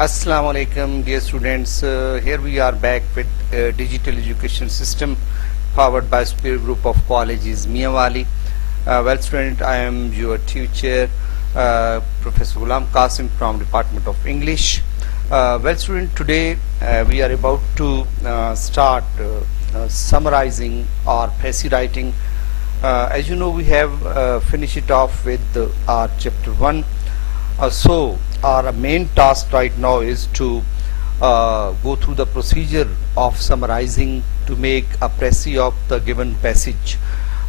Assalamu alaikum, dear students. Here we are back with digital education system powered by Superior Group of Colleges, Miyawali. Well, student, I am your teacher, Professor Ghulam Qasim from Department of English. Well, student, today we are about to start summarizing or précis writing. As you know, we have finished it off with our chapter 1. So our main task right now is to go through the procedure of summarizing to make a précis of the given passage.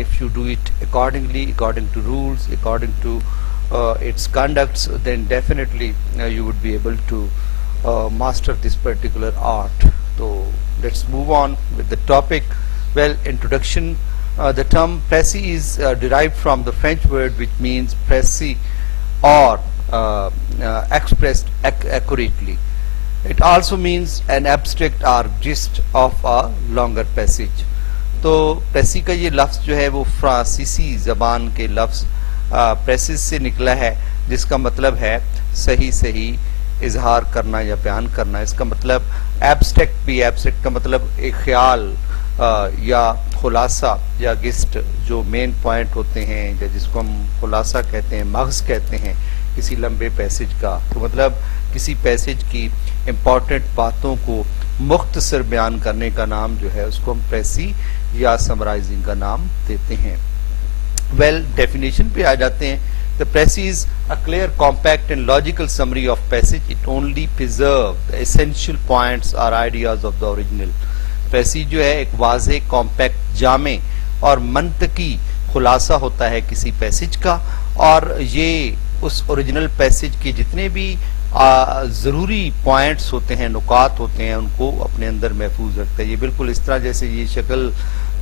if you do it accordingly, according to rules, according to its conducts, then definitely you would be able to master this particular art. So let's move on with the topic. Well, introduction. The term précis is derived from the French word which means précis or expressed accurately. It also means an abstract or gist of a longer passage. تو precis کا یہ لفظ جو ہے وہ فرانسیسی زبان کے لفظ پریسس سے نکلا ہے، جس کا مطلب ہے صحیح صحیح اظہار کرنا یا بیان کرنا. اس کا مطلب ایبسٹریکٹ بھی. ایبسٹریکٹ کا مطلب ایک خیال یا خلاصہ یا گسٹ جو مین پوائنٹ ہوتے ہیں، یا جس کو ہم خلاصہ کہتے ہیں، مغز کہتے ہیں کسی لمبے پیسج کا. تو مطلب کسی پیسج کی امپورٹنٹ باتوں کو مختصر بیان کرنے کا نام جو ہے اس کو ہم پریسی یا سمرائزنگ کا نام دیتے ہیں. ویل ڈیفینیشن پہ آ جاتے ہیں. The précis is a clear, compact and logical summary of passage. It only preserves the essential points or ideas of the original. précis جو ہے ایک واضح، کمپیکٹ، جامع اور منطقی خلاصہ ہوتا ہے کسی پیسج کا، اور یہ اس اوریجنل پیسج کے جتنے بھی ضروری پوائنٹس ہوتے ہیں، نکات ہوتے ہیں، ان کو اپنے اندر محفوظ رکھتا ہے. یہ بالکل اس طرح جیسے یہ شکل،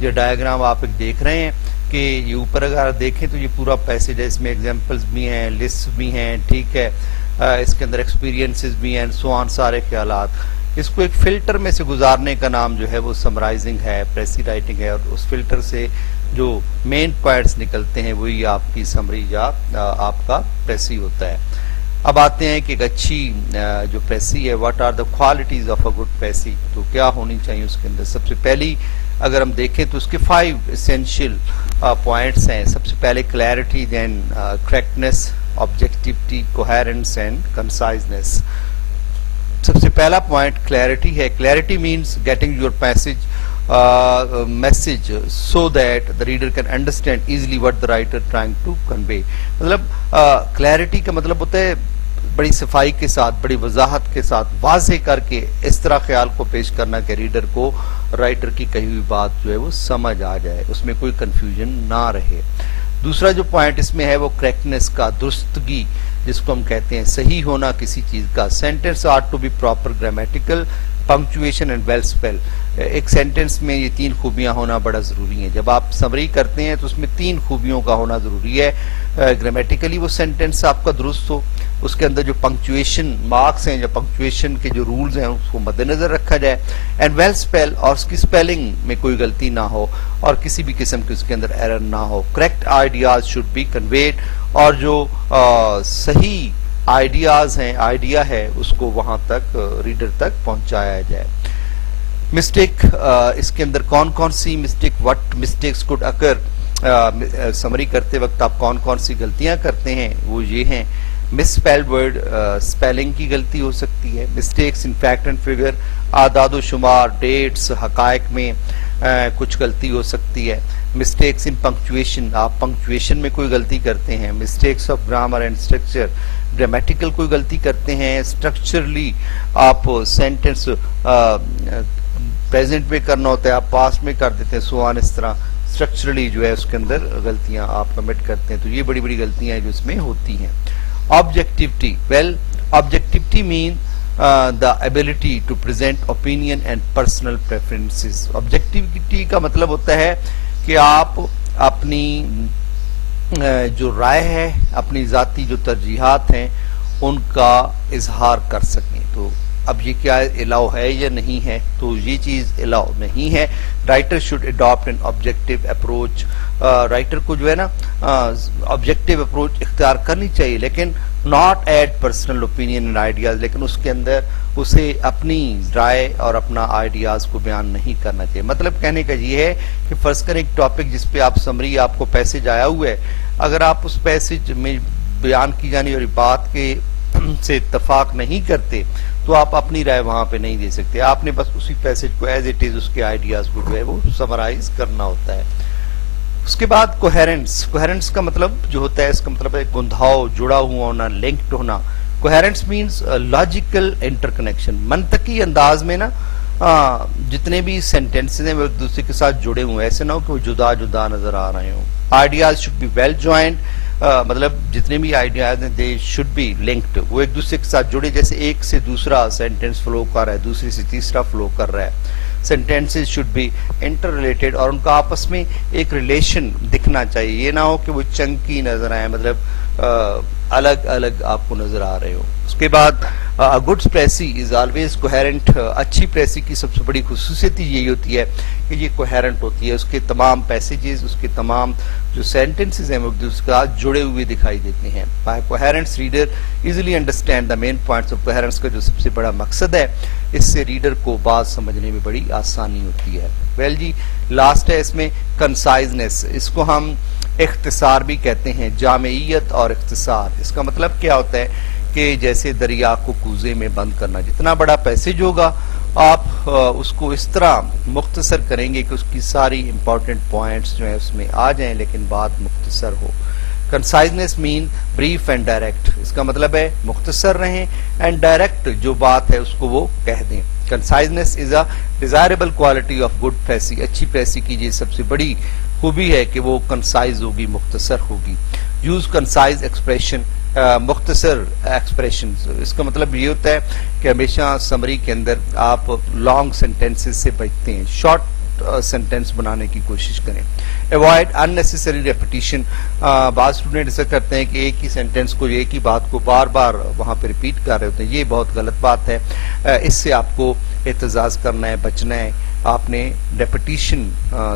یہ ڈائیگرام آپ ایک دیکھ رہے ہیں کہ یہ اوپر اگر دیکھیں تو یہ پورا پیسج ہے. اس میں ایگزامپلز بھی ہیں، لسٹ بھی ہیں، ٹھیک ہے، اس کے اندر ایکسپیرینسز بھی ہیں، سو آن، سارے خیالات. اس کو ایک فلٹر میں سے گزارنے کا نام جو ہے وہ سمرائزنگ ہے، پریسی رائٹنگ ہے، اور اس فلٹر سے جو مین پوائنٹس نکلتے ہیں وہی آپ کی سمری یا آپ کا پریسی ہوتا ہے. اب آتے ہیں کہ ایک اچھی جو پیسی ہے، what are the qualities of a good precis. تو کیا ہونی چاہیے اس کے اندر؟ سب سے پہلی اگر ہم دیکھیں تو اس کے 5 اسینشیل پوائنٹس ہیں. سب سے پہلے clarity, then correctness, objectivity, coherence and conciseness. سب سے پہلا پوائنٹ کلیئرٹی ہے. Clarity means getting your message so that the reader can understand easily what the writer trying to convey. مطلب clarity کا مطلب ہوتا ہے بڑی صفائی کے ساتھ، بڑی وضاحت کے ساتھ، واضح کر کے اس طرح خیال کو پیش کرنا کہ ریڈر کو رائٹر کی کہی ہوئی بات جو ہے وہ سمجھ آ جائے، اس میں کوئی کنفیوژن نہ رہے. دوسرا جو پوائنٹ اس میں ہے وہ کریکٹنس کا، درستگی جس کو ہم کہتے ہیں، صحیح ہونا کسی چیز کا. Sentence are to be proper, grammatical, punctuation and well spell. ایک سینٹینس میں یہ 3 خوبیاں ہونا بڑا ضروری ہیں. جب آپ سمری کرتے ہیں تو اس میں 3 خوبیوں کا ہونا ضروری ہے. گرامیٹیکلی وہ سینٹینس آپ کا درست ہو، اس کے اندر جو پنکچویشن مارکس ہیں یا پنکچویشن کے جو رولز ہیں اس کو مد نظر رکھا جائے، اینڈ ویل اسپیل، اور اس کی اسپیلنگ میں کوئی غلطی نہ ہو اور کسی بھی قسم کی اس کے اندر ایرر نہ ہو. Correct ideas should be conveyed, اور جو صحیح آئیڈیاز ہیں، آئیڈیا ہے، اس کو وہاں تک ریڈر تک پہنچایا جائے. مسٹیک، اس کے اندر کون کون سی mistake, what mistakes could occur, summary کرتے وقت آپ کون کون سی غلطیاں کرتے ہیں وہ یہ ہیں. مس اسپیلڈ ورڈ، اسپیلنگ کی غلطی ہو سکتی ہے. Mistakes in fact and figure, اعداد و شمار، ڈیٹس، حقائق میں کچھ غلطی ہو سکتی ہے. مسٹیکس ان پنکچویشن، آپ پنکچویشن میں کوئی غلطی کرتے ہیں. Mistakes of grammar and structure, grammatical کوئی غلطی کرتے ہیں. اسٹرکچرلی آپ سینٹینس پریزنٹ میں کرنا ہوتا ہے، آپ پاسٹ میں کر دیتے ہیں، سو آن. اس طرح اسٹرکچرلی جو ہے اس کے اندر غلطیاں آپ کمٹ کرتے ہیں. تو یہ بڑی بڑی غلطیاں جو اس میں ہوتی ہیں. Objectivity, well objectivity mean the ability to present opinion and personal preferences. Objectivity کا مطلب ہوتا ہے کہ آپ اپنی جو رائے ہے، اپنی ذاتی جو ترجیحات ہیں ان کا اظہار کر سکیں. تو اب یہ کیا الاؤ ہے یا نہیں ہے؟ تو یہ چیز الاؤ نہیں ہے. Writer should adapt an objective approach. Writer کو جو ہے نا آبجیکٹو اپروچ اختیار کرنی چاہیے، لیکن not add personal opinion and ideas. لیکن اس کے اندر اسے اپنی رائے اور اپنا آئیڈیاز کو بیان نہیں کرنا چاہیے. مطلب کہنے کا یہ ہے کہ فرض کریں ایک ٹاپک جس پہ آپ سمری، آپ کو پیسج آیا ہوا ہے، اگر آپ اس پیسج میں بیان کی جانے والی بات کے سے اتفاق نہیں کرتے تو آپ اپنی رائے وہاں پہ نہیں دے سکتے. آپ نے بس اسی پیسج کو ایز اٹ از اس کے آئیڈیاز کو جو ہے وہ سمرائز کرنا ہوتا ہے. اس کے بعد کوہیرنس. کوہیرنس کا مطلب جو ہوتا ہے، اس کا مطلب ہے گندھاؤ، جڑا ہوا ہونا، لنکڈ ہونا. کوہیرنس مینس لاجیکل انٹر کنیکشن. منطقی انداز میں نا جتنے بھی سینٹینسز ہیں وہ ایک دوسرے کے ساتھ جڑے ہوئے ہیں، ایسے نہ ہو کہ وہ جدا جدا نظر آ رہے ہوں. Ideas should be well joined. مطلب جتنے بھی آئیڈیاز ہیں دے شوڈ بی لنکڈ، وہ ایک دوسرے کے ساتھ جڑے. جیسے ایک سے دوسرا سینٹینس فلو کر رہا ہے، دوسری سے تیسرا فلو کر رہا ہے. Sentences should be interrelated, اور ان کا آپس میں ایک ریلیشن دکھنا چاہیے. یہ نہ ہو کہ وہ چنکی نظر آئے، مطلب الگ الگ آپ کو نظر آ رہے ہو. اس کے بعد good precis is always coherent. اچھی پریسی کی سب سے بڑی خصوصیت یہی ہوتی ہے کہ یہ کوہیرنٹ ہوتی ہے. اس کے تمام پیسیجز، اس کے تمام جو سینٹینسز ہیں وہ ایک دوسرے کے ساتھ جڑے ہوئے دکھائی دیتے ہیں. By coherence reader easily understand the main points of coherence کا جو سب سے بڑا مقصد ہے، اس سے ریڈر کو بات سمجھنے میں بڑی آسانی ہوتی ہے. ویل جی لاسٹ ہے اس میں کنسائزنس. اس کو ہم اختصار بھی کہتے ہیں، جامعیت اور اختصار. اس کا مطلب کیا ہوتا ہے کہ جیسے دریا کو کوزے میں بند کرنا. جتنا بڑا پیسج ہوگا آپ اس کو اس طرح مختصر کریں گے کہ اس کی ساری امپورٹنٹ پوائنٹس جو ہیں اس میں آ جائیں، لیکن بات مختصر ہو. Conciseness means brief and direct. اس کا مطلب ہے مختصر رہیں اینڈ ڈائریکٹ جو بات ہے اس کو وہ کہہ دیں. کنسائزنس از a desirable quality of good precis. اچھی پریسی کی یہ سب سے بڑی خوبی ہے کہ وہ کنسائز ہوگی، مختصر ہوگی. Use concise expression. مختصر ایکسپریشن. اس کا مطلب یہ ہوتا ہے کہ ہمیشہ سمری کے اندر آپ لانگ سینٹینسز سے بچتے ہیں، شارٹ سینٹینس بنانے کی کوشش کریں. Avoid unnecessary repetition. بعض اسٹوڈنٹ ایسا کرتے ہیں کہ ایک ہی سینٹینس کو، ایک ہی بات کو بار بار وہاں پہ ریپیٹ کر رہے ہوتے ہیں. یہ بہت غلط بات ہے. اس سے آپ کو احتجاج کرنا ہے، بچنا ہے. آپ نے ریپیٹیشن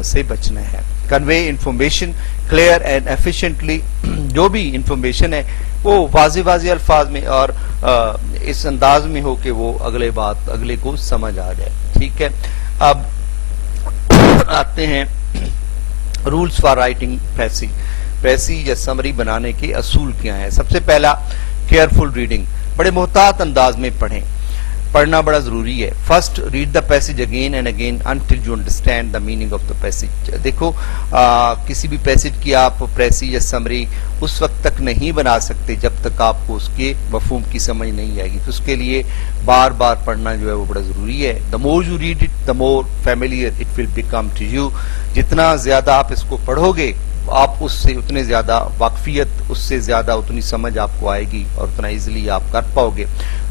سے بچنا ہے. کنوے انفارمیشن کلیئر اینڈ ایفیشینٹلی. جو بھی انفارمیشن ہے وہ واضح الفاظ میں اور اس انداز میں ہو کہ وہ اگلے کو سمجھ آ جائے. ٹھیک ہے. اب آتے ہیں رولز فار رائٹنگ پیسی. پیسی یا سمری بنانے کے اصول کیا ہیں؟ سب سے پہلا کیئرفل ریڈنگ. بڑے محتاط انداز میں پڑھیں. پڑھنا بڑا ضروری ہے. First read the passage again and again until you understand the meaning of the passage. دیکھو کسی بھی پیسج کی آپ پریسی یا سمری اس وقت تک نہیں بنا سکتے جب تک آپ کو اس کے مفہوم کی سمجھ نہیں آئے گی. تو اس کے لیے بار بار پڑھنا جو ہے وہ بڑا ضروری ہے. The more you read it the more familiar it will become to you. جتنا زیادہ آپ اس کو پڑھو گے آپ اس سے اتنے زیادہ واقفیت، اس سے زیادہ اتنی سمجھ آپ کو آئے گی اور اتنا ایزیلی آپ کر پاؤ گے.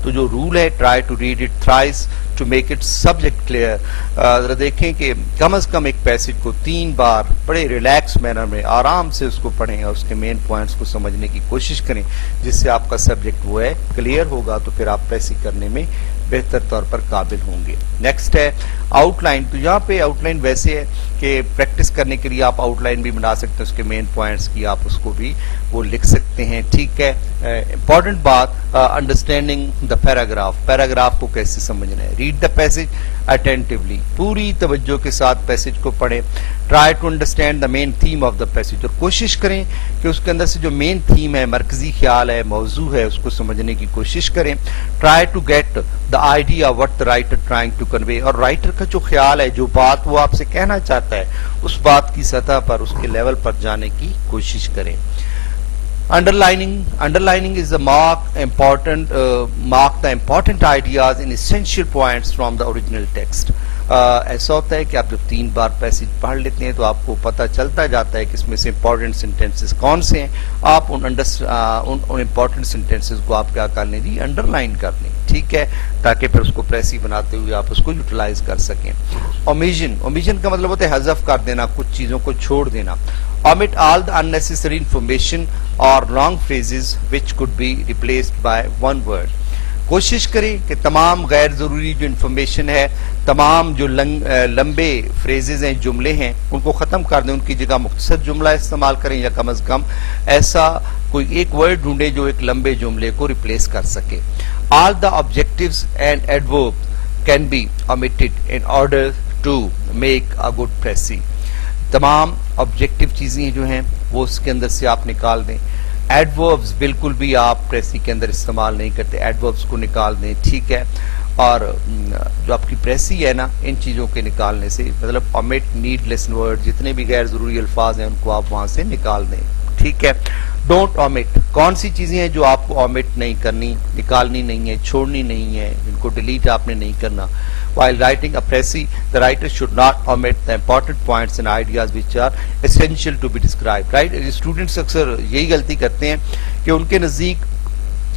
تو جو رول ہے try to read it thrice to make it subject clear. ذرا دیکھیں کہ کم از کم ایک پیسج کو 3 بار بڑے ریلیکس مینر میں آرام سے اس کو پڑھیں اور اس کے مین پوائنٹس کو سمجھنے کی کوشش کریں، جس سے آپ کا سبجیکٹ وہ ہے کلیئر ہوگا. تو پھر آپ پیسی کرنے میں بہتر طور پر قابل ہوں گے. نیکسٹ ہے آؤٹ لائن. تو یہاں پہ آؤٹ لائن ویسے ہے کہ پریکٹس کرنے کے لیے آپ آؤٹ لائن بھی بنا سکتے ہیں، اس کے مین پوائنٹس کی آپ اس کو بھی وہ لکھ سکتے ہیں. ٹھیک ہے. امپورٹنٹ بات انڈرسٹینڈنگ دا پیراگراف. پیراگراف کو کیسے سمجھنا ہے. Read the passage attentively. پوری توجہ کے ساتھ پیسج کو پڑھیں. Try to understand the main theme of the passage. اور کوشش کریں کہ اس کے اندر سے جو مین تھیم ہے، مرکزی خیال ہے، موضوع ہے، اس کو سمجھنے کی کوشش کریں. Try to get the idea what the writer trying to convey. اور رائٹر کا جو خیال ہے، جو بات وہ آپ سے کہنا چاہتا ہے، اس بات کی سطح پر، اس کے لیول پر جانے کی کوشش کریں. Underlining is a mark the important ideas and essential points from the original text. ایسا ہوتا ہے کہ آپ جب 3 بار پیسج پڑھ لیتے ہیں تو آپ کو پتہ چلتا جاتا ہے کہ اس میں سے امپورٹنٹ سینٹینسز کون سے ہیں. آپ ان امپورٹنٹ سینٹینسز کو آپ کیا کر لیں جی, انڈر لائن کر لیں, ٹھیک ہے, تاکہ پھر اس کو پریسی بناتے ہوئے آپ اس کو یوٹیلائز کر سکیں. اومیشن کا مطلب ہوتا ہے حذف کر دینا, کچھ چیزوں کو چھوڑ دینا. omit all the unnecessary information or long phrases which could be replaced by one word. کوشش کریں کہ تمام غیر ضروری جو انفارمیشن ہے, تمام جو لمبے فریزز ہیں, جملے ہیں, ان کو ختم کر دیں, ان کی جگہ مختصر جملہ استعمال کریں, یا کم از کم ایسا کوئی ایک ورڈ ڈھونڈیں جو ایک لمبے جملے کو ریپلیس کر سکے. All the adjectives and adverbs can be omitted in order to make a good précis. تمام آبجیکٹو چیزیں جو ہیں وہ اس کے اندر سے آپ نکال دیں. ایڈوربز بالکل بھی آپ پریسی کے اندر استعمال نہیں کرتے, ایڈوربز کو نکال دیں, ٹھیک ہے. اور جو آپ کی پریسی ہے نا, ان چیزوں کے نکالنے سے مطلب omit needless word, جتنے بھی غیر ضروری الفاظ ہیں ان کو آپ وہاں سے نکال دیں, ٹھیک ہے. ڈونٹ omit, کون سی چیزیں ہیں جو آپ کو omit نہیں کرنی, نکالنی نہیں ہے, چھوڑنی نہیں ہے, ان کو ڈیلیٹ آپ نے نہیں کرنا. While writing a précis, the writer should not omit the important points and ideas which are essential to be described. Right? Students اکثر یہی غلطی کرتے ہیں کہ ان کے نزدیک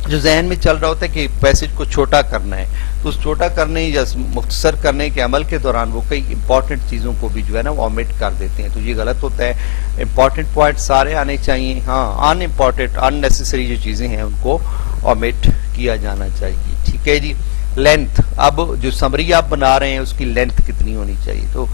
جو ذہن میں چل رہا ہوتا ہے کہ پیسج کو چھوٹا کرنا ہے, تو اس چھوٹا کرنے یا مختصر کرنے کے عمل کے دوران وہ کئی امپورٹنٹ چیزوں کو بھی جو ہے نا وہ omit کر دیتے ہیں. تو یہ غلط ہوتا ہے. امپورٹنٹ پوائنٹ سارے آنے چاہیے, ہاں ان امپورٹنٹ ان نیسیسری جو چیزیں ہیں ان کو omit کیا جانا چاہیے, ٹھیک ہے جی. لینتھ, اب جو سمری آپ بنا رہے ہیں اس کی لینتھ کتنی ہونی چاہیے, تو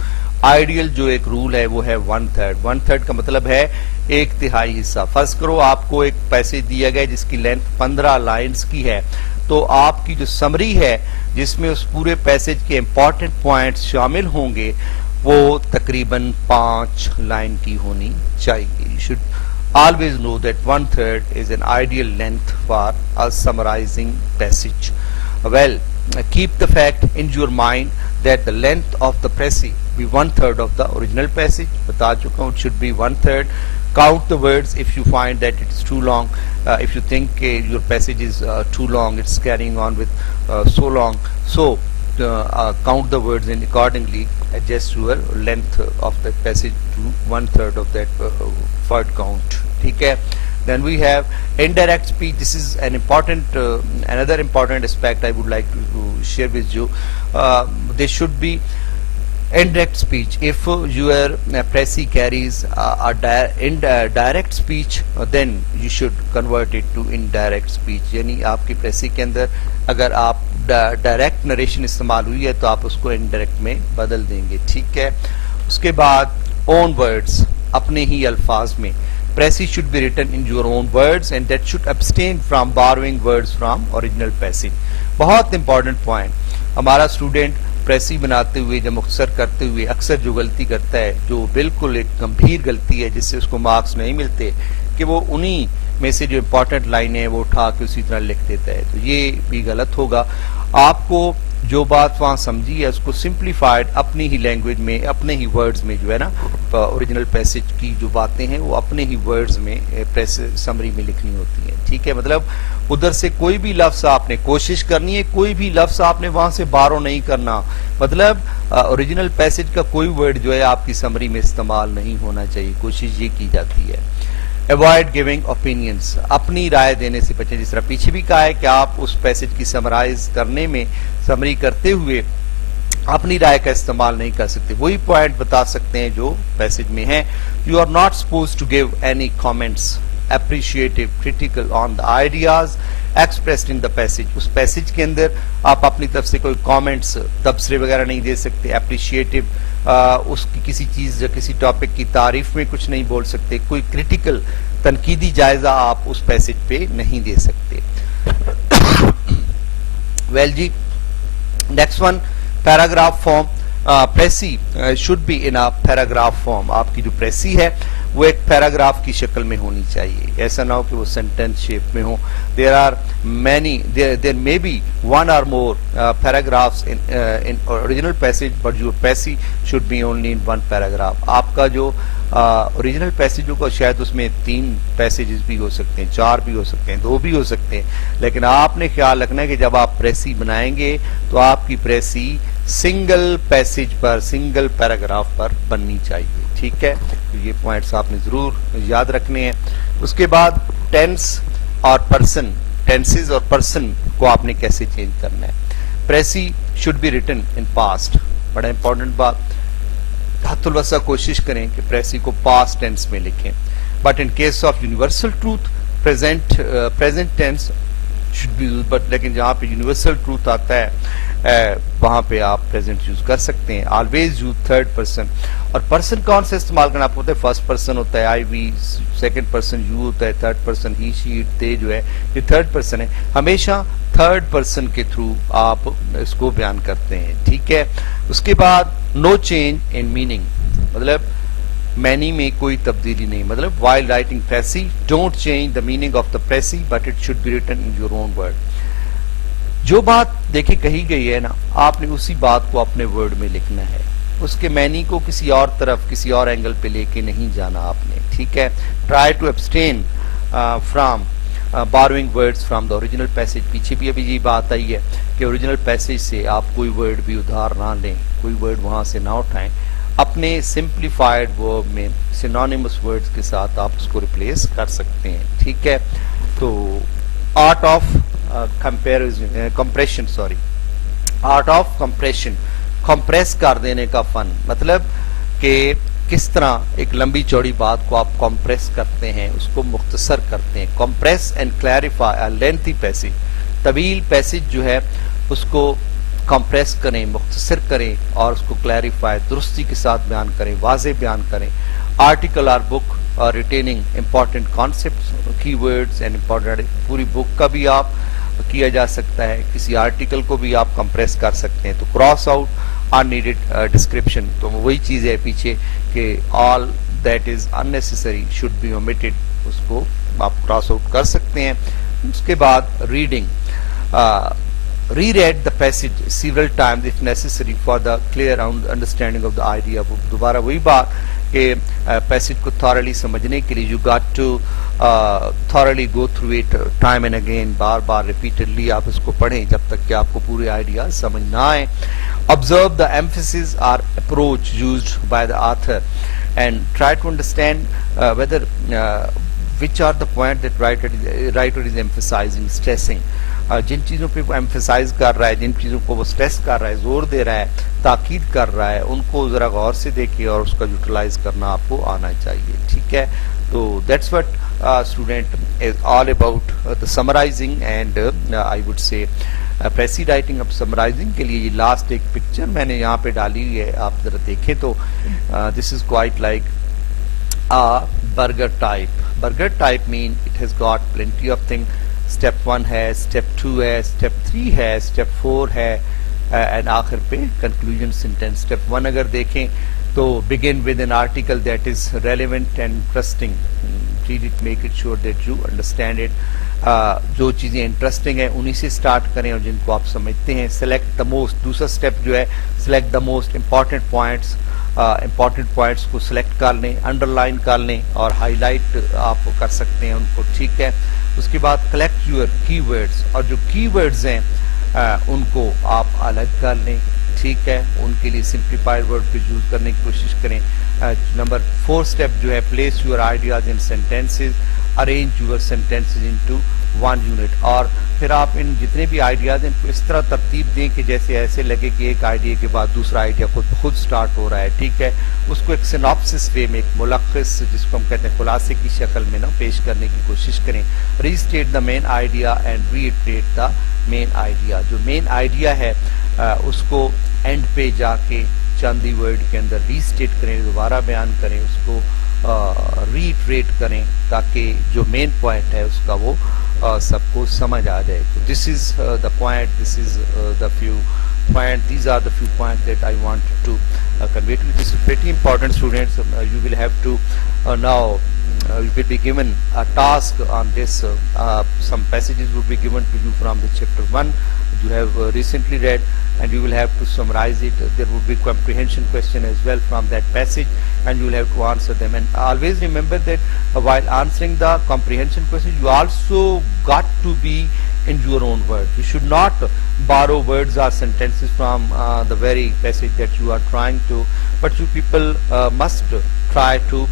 آئیڈیل جو ایک رول ہے وہ ہے 1/3. 1/3 کا مطلب ہے 1/3 حصہ. فرض کرو آپ کو ایک پیسج دیا گیا جس کی لینتھ 15 لائنز کی ہے, تو آپ کی جو سمری ہے جس میں اس پورے پیسج کے امپورٹنٹ پوائنٹس شامل ہوں گے وہ تقریباً 5 لائن کی ہونی چاہیے. You should always know that 1/3 is an ideal length for a summarizing passage. Well, keep the fact in your mind that the length of the précis be 1/3 of the original passage. بتا چکا ہوں, it should be 1/3. Count the words if you find that it is too long. If you think your passage is too long, it's carrying on with so long. So count the words and accordingly adjust your length of the passage to 1/3 of that word count. ٹھیک ہے. Then we have indirect speech. This is an important, another important aspect I would like to share with you. There should be indirect speech. If your précis carries a direct speech, then you should convert it to indirect speech. یعنی آپ کی précis کے اندر اگر آپ direct narration استعمال ہوئی ہے تو آپ اس کو انڈائریکٹ میں بدل دیں گے, ٹھیک ہے. اس کے بعد own words, اپنے ہی الفاظ میں. Précis should be written in your own words and that should abstain from borrowing words from original passage. بہت امپورٹنٹ پوائنٹ. ہمارا اسٹوڈنٹ پریسی بناتے ہوئے یا مختصر کرتے ہوئے اکثر جو غلطی کرتا ہے, جو بالکل ایک گمبھیر غلطی ہے جس سے اس کو مارکس نہیں ملتے, کہ وہ انہی میں سے جو امپورٹنٹ لائنیں ہیں وہ اٹھا کے اسی طرح لکھ دیتا ہے. تو یہ بھی غلط ہوگا. آپ کو جو بات وہاں سمجھی ہے اس کو سمپلیفائڈ اپنی ہی لینگویج میں, اپنے ہی ورڈز میں جو ہے نا اوریجنل پیسج کی جو باتیں ہیں وہ اپنے ہی ورڈز میں سمری میں لکھنی ہوتی ہیں, ٹھیک ہے. مطلب ادھر سے کوئی بھی لفظ آپ نے کوشش کرنی ہے, کوئی بھی لفظ آپ نے وہاں سے بارو نہیں کرنا. مطلب اوریجنل پیسج کا کوئی ورڈ جو ہے آپ کی سمری میں استعمال نہیں ہونا چاہیے, کوشش یہ کی جاتی ہے. Avoid giving opinions, اپنی رائے دینے سے بچیں. جس طرح پیچھے بھی کہا ہے کہ آپ اس پیسج کی سمرائز کرنے میں, سمری کرتے ہوئے اپنی رائے کا استعمال نہیں کر سکتے, وہی پوائنٹ بتا سکتے ہیں جو پیسج میں ہیں. You are not supposed to give any comments, appreciative, critical on the ideas expressed in the passage. اس پیسج کے اندر آپ اپنی طرف سے کوئی کامنٹس, تبصرے وغیرہ نہیں دے سکتے. اپریشیٹو, اس کی کسی چیز یا کسی ٹاپک کی تعریف میں کچھ نہیں بول سکتے. کوئی کریٹیکل, تنقیدی جائزہ آپ اس پیسج پہ نہیں دے سکتے. ویل جی, next one, paragraph form. Precis should be in a paragraph form. آپ کی جو پریسی ہے وہ ایک پیراگراف کی شکل میں ہونی چاہیے, ایسا نہ ہو کہ وہ سینٹینس شیپ میں ہو. there may be one or more paragraphs in original passage, but your précis should be only in one paragraph. آپ کا جو اوریجنل پیسج ہوگا شاید اس میں 3 پیسیجز بھی ہو سکتے ہیں, 4 بھی ہو سکتے ہیں, 2 بھی ہو سکتے ہیں, لیکن آپ نے خیال رکھنا ہے کہ جب آپ پریسی بنائیں گے تو آپ کی پریسی سنگل پیسج پر, سنگل پیراگراف پر بننی چاہیے. ٹھیک ہے, یہ پوائنٹس آپ نے ضرور یاد رکھنے ہیں. اس کے بعد ٹینس اور پرسن, ٹینسز اور پرسن کو آپ نے کیسے چینج کرنا ہے. Precis should be written in past, بڑا امپورٹنٹ بات. حد الوسع کوشش کریں کہ پریسی کو پاسٹ ٹینس میں لکھیں. But in case of universal truth present tense should be use, but لیکن جہاں پہ یونیورسل ٹروتھ آتا ہے وہاں پہ آپ پریزنٹ یوز کر سکتے ہیں. Always use third person. اور پرسن کون سے استعمال کرنا, آپ کو ہوتا ہے فرسٹ پرسن ہوتا ہے آئی وی, سیکنڈ پرسن یو ہوتا ہے, third person he she it they جو ہے یہ تھرڈ پرسن ہے. ہمیشہ تھرڈ پرسن کے تھرو آپ اس کو بیان کرتے ہیں. ٹھیک ہے. اس کے بعد نو چینج ان میننگ, مطلب مینی میں کوئی تبدیلی نہیں. مطلب while writing precis don't change the meaning of the precis but it should be written in your own word. جو بات دیکھیں کہی گئی ہے نا, آپ نے اسی بات کو اپنے ورڈ میں لکھنا ہے. اس کے معنی کو کسی اور طرف, کسی اور اینگل پہ لے کے نہیں جانا آپ نے. ٹھیک ہے. Try to abstain from borrowing words from the original passage. پیچھے بھی ابھی یہ بات آئی ہے کہ اوریجنل پیسج سے آپ کوئی ورڈ بھی ادھار نہ لیں, کوئی ورڈ وہاں سے نہ اٹھائیں. اپنے سمپلیفائڈ ورب میں سینونیمس ورڈز کے ساتھ آپ اس کو ریپلیس کر سکتے ہیں. ٹھیک ہے. تو art of compression, art of compression, compress کر دینے کا فن. مطلب کہ کس طرح ایک لمبی چوڑی بات کو آپ کمپریس کرتے ہیں, اس کو مختصر کرتے ہیں. Compress and clarify a lengthy passage. طویل پیسج جو ہے اس کو کمپریس کریں, مختصر کریں اور اس کو کلیریفائی, درستی کے ساتھ بیان کریں, واضح بیان کریں. آرٹیکل اور بک ریٹیننگ امپورٹنٹ کانسیپٹس, کی ورڈز اینڈ امپورٹنٹ. پوری بک کا بھی آپ کیا جا سکتا ہے, کسی آرٹیکل کو بھی آپ کمپریس کر سکتے ہیں. تو cross out in needed description, تو وہی چیز ہے پیچھے کہ all that is unnecessary should be omitted, اس کو آپ کراس آؤٹ کر سکتے ہیں. اس کے بعد reading, ری-ریڈ the passage several times if necessary for the clear understanding of the idea. دوبارہ وہی بات کہ پیسج کو thoroughly سمجھنے کے لیے you got to thoroughly go through it time and again, bar bar repeatedly آپ اس کو پڑھیں جب تک کہ آپ کو پورے آئیڈیا سمجھ نہ آئیں. Observe the emphasis or approach used by the author and try to understand whether which are the point that writer is emphasizing, stressing. جن چیزوں پہ وہ ایمفیسائز کر رہا ہے, جن چیزوں کو وہ سٹریس کر رہا ہے, زور دے رہا ہے, تاکید کر رہا ہے, ان کو ذرا غور سے دیکھیں اور اس کا یوٹیلائز کرنا آپ کو آنا چاہیے. ٹھیک ہے. تو that's what student is all about the summarising and I would say precis writing. اب سمرائزنگ کے لیے یہ لاسٹ ایک پکچر میں نے یہاں پہ ڈالی ہوئی ہے, آپ ذرا دیکھیں تو this is quite like burger type. Burger type means it has got plenty of thing. Step 1 ہے, اسٹیپ 2 ہے, اسٹیپ 3 ہے, اسٹیپ 4 ہے, اینڈ آخر پہ کنکلوژن سینٹینس. اسٹیپ 1 اگر دیکھیں تو begin with an article that is relevant and interesting. Read it, make it sure that you understand it. جو چیزیں انٹرسٹنگ ہیں انہی سے سٹارٹ کریں اور جن کو آپ سمجھتے ہیں. سلیکٹ دا موسٹ, دوسرا اسٹیپ جو ہے select the most important points. Important points کو سلیکٹ کر لیں, انڈر لائن کر لیں اور ہائی لائٹ آپ کر سکتے ہیں ان کو. ٹھیک ہے. اس کے بعد کلیکٹ یور کی ورڈز, اور جو کی ورڈز ہیں ان کو آپ الگ کر لیں. ٹھیک ہے. ان کے لیے سمپلیفائڈ ورڈ کو یوز کرنے کی کوشش کریں. نمبر 4 اسٹیپ جو ہے place your ideas in sentences, arrange your sentences into 1 unit. اور پھر آپ ان جتنے بھی آئیڈیاز ہیں ان کو اس طرح ترتیب دیں کہ جیسے ایسے لگے کہ ایک آئیڈیا کے بعد دوسرا آئیڈیا خود سٹارٹ ہو رہا ہے. ٹھیک ہے. اس کو ایک سینopsis وے میں, ایک ملخص جس کو ہم کہتے ہیں خلاصے کی شکل میں نا پیش کرنے کی کوشش کریں. Restate the main idea and retreat the main idea. جو مین آئیڈیا ہے اس کو اینڈ پہ جا کے چاندی ورڈ کے اندر ریسٹیٹ کریں, دوبارہ بیان کریں, اس کو ریٹریٹ کریں تاکہ جو مین پوائنٹ ہے اس کا وہ سب کو سمجھ آ جائے. تو this is the point, this is the few point, these are the few points that I want to convey to you. This is pretty important, students. You will have to now you will be given a task on this. Some passages will be given to you from the chapter 1 you have recently read, and you will have to summarize it. There will be comprehension question as well from that passage, and you will have to answer them. And always remember that while answering the comprehension question, you also got to be in your own words. You should not borrow words or sentences from the very passage that you are trying to, but you people must try to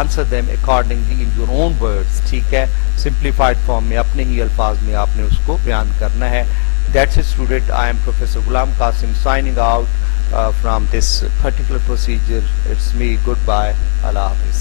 answer them accordingly in your own words. ٹھیک ہے, simplified form میں اپنے ہی الفاظ میں آپ نے اس کو بیان کرنا ہے. That's it, student. I am Professor Ghulam Qasim signing out from this particular procedure. It's me. Goodbye. Allah Hafiz.